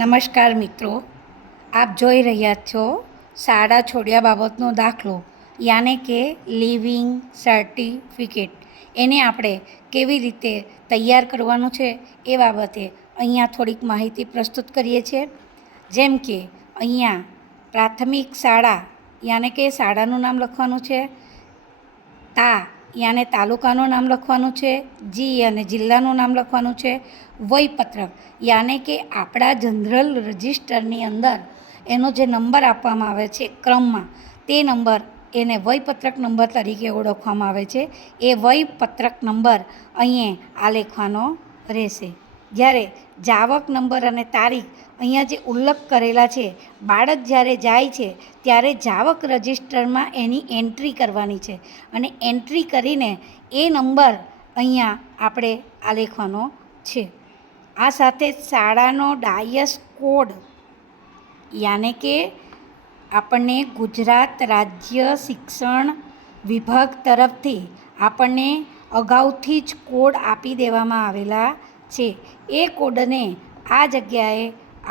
નમસ્કાર મિત્રો, આપ જોઈ રહ્યા છો શાળા છોડ્યા બાબતનો દાખલો યાને કે લિવિંગ સર્ટિફિકેટ. એને આપણે કેવી રીતે તૈયાર કરવાનું છે એ બાબતે અહીંયા થોડીક માહિતી પ્રસ્તુત કરીએ છીએ. જેમ કે અહીંયા પ્રાથમિક શાળા યાને કે શાળાનું નામ લખવાનું છે, યાને તાલુકાનું નામ લખવાનું છે, જી અને જિલ્લાનું નામ લખવાનું છે, વયપત્રક યાને કે આપણા જનરલ રજિસ્ટરની અંદર એનો જે નંબર આપવામાં આવે છે ક્રમમાં, તે નંબર એને વયપત્રક નંબર તરીકે ઓળખવામાં આવે છે. એ વયપત્રક નંબર અહીંયા આલેખવાનો રહેશે. જ્યારે જાવક નંબર અને તારીખ અહીંયા જે ઉલ્લેખ કરેલા છે, બાળક જ્યારે જાય છે ત્યારે જાવક રજિસ્ટરમાં એની એન્ટ્રી કરવાની છે અને એન્ટ્રી કરીને એ નંબર અહીંયા આપણે આલેખવાનો છે. આ સાથે શાળાનો ડાયસ કોડ યાને કે આપણને ગુજરાત રાજ્ય શિક્ષણ વિભાગ તરફથી આપણને અગાઉથી જ કોડ આપી દેવામાં આવેલા છે. એ કોડને આ જગ્યાએ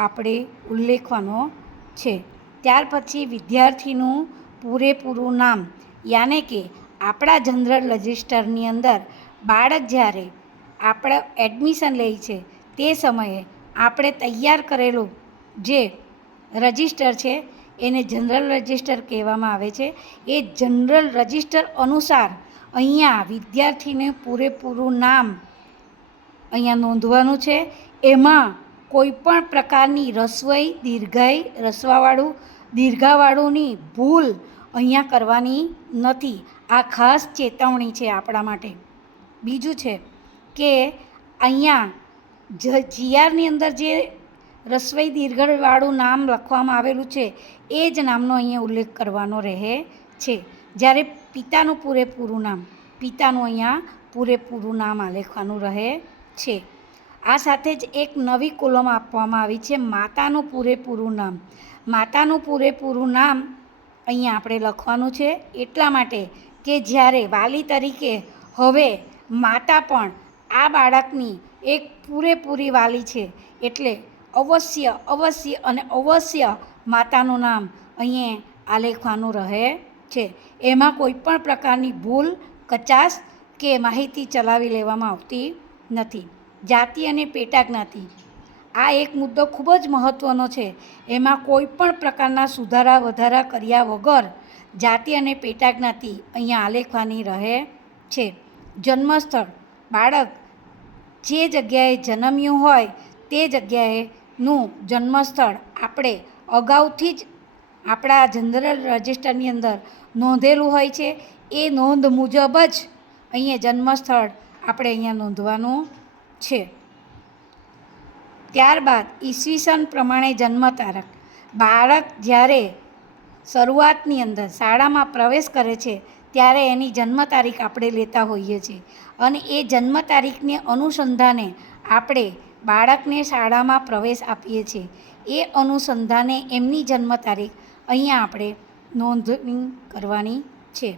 આપણે ઉલ્લેખવાનો છે. ત્યાર પછી વિદ્યાર્થીનું પૂરેપૂરું નામ યાને કે આપણા જનરલ રજિસ્ટરની અંદર બાળક જ્યારે આપણે એડમિશન લે છે તે સમયે આપણે તૈયાર કરેલું જે રજિસ્ટર છે એને જનરલ રજિસ્ટર કહેવામાં આવે છે. એ જનરલ રજિસ્ટર અનુસાર અહીંયા વિદ્યાર્થીને પૂરેપૂરું નામ અહીંયા નોંધવાનું છે. એમાં કોઈ પણ પ્રકારની રસવઈ દીર્ઘાઈ રસવાવાળું દીર્ઘાવાળુંની ભૂલ અહીંયા કરવાની નથી. આ ખાસ ચેતવણી છે આપણા માટે. બીજું છે કે અહીંયા જીઆરની અંદર જે રસવઈ દીર્ઘવાળું નામ લખવામાં આવેલું છે એ જ નામનો અહીંયા ઉલ્લેખ કરવાનો રહે છે. જ્યારે પિતાનું અહીંયા પૂરેપૂરું નામ આલેખવાનું રહે છે. આ સાથે જ એક નવી કોલમ આપવામાં આવી છે, માતાનું પૂરેપૂરું નામ. માતાનું પૂરેપૂરું નામ અહીંયા આપણે લખવાનું છે એટલા માટે કે જ્યારે વાલી તરીકે હવે માતા પણ આ બાળકની એક પૂરેપૂરી વાલી છે, એટલે અવશ્ય માતાનું નામ અહીંયા આલેખવાનું રહે છે. એમાં કોઈ પણ પ્રકારની ભૂલ કચાશ કે માહિતી ચલાવી લેવામાં આવતી નથી. જાતિ અને પેટા જ્ઞાતિ, આ એક મુદ્દો ખૂબ જ મહત્ત્વનો છે. એમાં કોઈ પણ પ્રકારના સુધારા વધારા કર્યા વગર જાતિ અને પેટા જ્ઞાતિ અહીંયા આલેખવાની રહે છે. જન્મસ્થળ, બાળક જે જગ્યાએ જન્મ્યું હોય તે જગ્યાએનું જન્મસ્થળ આપણે અગાઉથી જ આપણા જનરલ રજિસ્ટરની અંદર નોંધેલું હોય છે. એ નોંધ મુજબ જ અહીંયા જન્મસ્થળ આપણે અહીંયા નોંધવાનું છે. ત્યારબાદ ઈસવીસન પ્રમાણે જન્મ તારીખ. બાળક જ્યારે શરૂઆતની અંદર શાળામાં પ્રવેશ કરે છે ત્યારે એની જન્મ તારીખ આપણે લેતા હોઈએ છીએ અને એ જન્મ તારીખને અનુસંધાને આપણે બાળકને શાળામાં પ્રવેશ આપીએ છીએ. એ અનુસંધાને એમની જન્મ તારીખ અહીંયા આપણે નોંધણી કરવાની છે.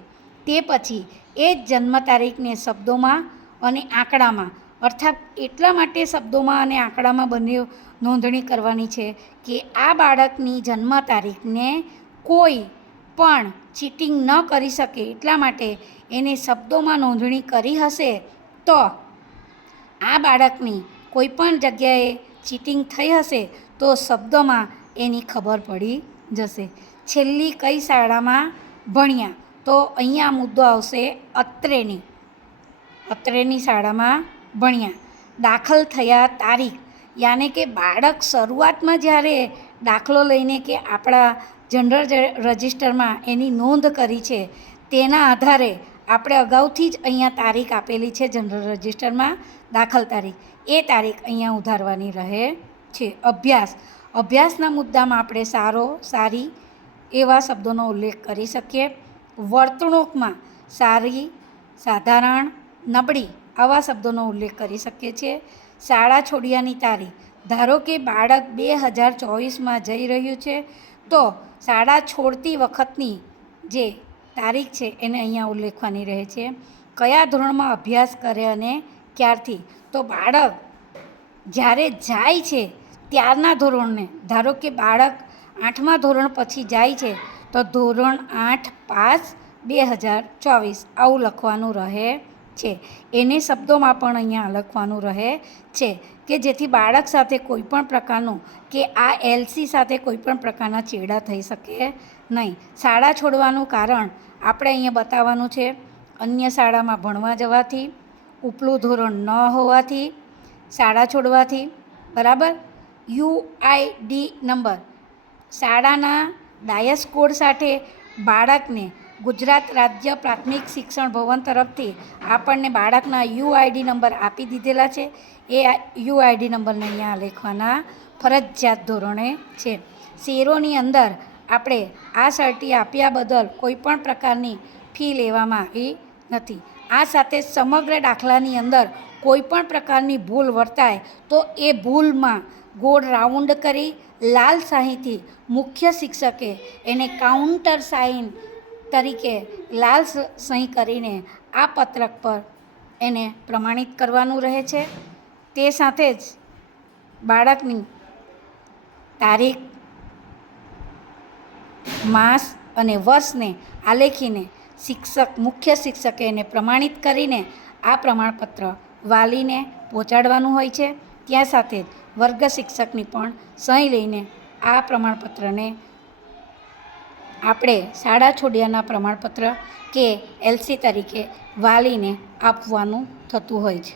તે પછી એ જ જન્મ તારીખને શબ્દોમાં અને આંકડામાં, અર્થાત એટલા માટે શબ્દોમાં અને આંકડામાં બંને નોંધણી કરવાની છે કે આ બાળકની જન્મ તારીખને કોઈ પણ ચીટિંગ ન કરી શકે. એટલા માટે એને શબ્દોમાં નોંધણી કરી હશે તો આ બાળકની કોઈ પણ જગ્યાએ ચીટિંગ થઈ હશે તો શબ્દોમાં એની ખબર પડી જશે. છેલ્લી કઈ શાળામાં ભણ્યા, તો અહીંયા મુદ્દો આવશે અત્રેની શાળામાં ભણ્યા. દાખલ થયા તારીખ યાને કે બાળક શરૂઆતમાં જ્યારે દાખલો લઈને કે આપણા જનરલ રજિસ્ટરમાં એની નોંધ કરી છે તેના આધારે આપણે અગાઉથી જ અહીંયા તારીખ આપેલી છે જનરલ રજિસ્ટરમાં, દાખલ તારીખ. એ તારીખ અહીંયા ઉધારવાની રહે છે. અભ્યાસના મુદ્દામાં આપણે સારો, સારી એવા શબ્દોનો ઉલ્લેખ કરી શકીએ. વર્તણૂકમાં સારી, સાધારણ, નબળી આવા શબ્દોનો ઉલ્લેખ કરી શકીએ છીએ. શાળા છોડ્યાની તારીખ, ધારો કે બાળક 2024માં જઈ રહ્યું છે તો શાળા છોડતી વખતની જે તારીખ છે એને અહીંયા ઉલ્લેખવાની રહે છે. કયા ધોરણમાં અભ્યાસ કરે અને ક્યારથી, તો બાળક જ્યારે જાય છે ત્યારના ધોરણને, ધારો કે બાળક 8મા ધોરણ પછી જાય છે તો ધોરણ 8 પાસ 2024 આવું લખવાનું રહે છે. એને શબ્દોમાં પણ અહીંયા લખવાનું રહે છે કે જેથી બાળક સાથે કોઈ પણ પ્રકારનું કે આ એલસી સાથે કોઈ પણ પ્રકારના ચેડા થઈ શકે નહીં. શાળા છોડવાનું કારણ આપણે અહીંયા બતાવવાનું છે અન્ય શાળામાં ભણવા જવાથી, ઉપલું ધોરણ ન હોવાથી, શાળા છોડવાથી, બરાબર. યુઆઈડી નંબર, શાળાના ડાયસ કોડ સાથે બાળકને ગુજરાત રાજ્ય પ્રાથમિક શિક્ષણ ભવન તરફથી આપણને બાળકના યુઆઈડી નંબર આપી દીધેલા છે. એ યુઆઈડી નંબરને અહીંયા લખવાના ફરજિયાત ધોરણે છે. શેરોની અંદર આપણે આ સર્ટી આપ્યા બદલ કોઈ પણ પ્રકારની ફી લેવામાં આવી નથી. આ સાથે સમગ્ર દાખલાની અંદર કોઈ પણ પ્રકારની ભૂલ વર્તાય તો એ ભૂલમાં ગોળ રાઉન્ડ કરી લાલ શાહીથી મુખ્ય શિક્ષકે એને કાઉન્ટર સાઇન તરીકે લાલ સહી કરીને આ પત્રક પર એને પ્રમાણિત કરવાનું રહે છે. તે સાથે જ બાળકની તારીખ, માસ અને વર્ષને આલેખીને મુખ્ય શિક્ષકે એને પ્રમાણિત કરીને આ પ્રમાણપત્ર વાલીને પહોંચાડવાનું હોય છે. ત્યાં સાથે જ વર્ગ શિક્ષકની પણ સહી લઈને આ પ્રમાણપત્રને આપણે શાળા છોડ્યાના પ્રમાણપત્ર કે એલસી તરીકે વાલીને આપવાનું થતું હોય છે.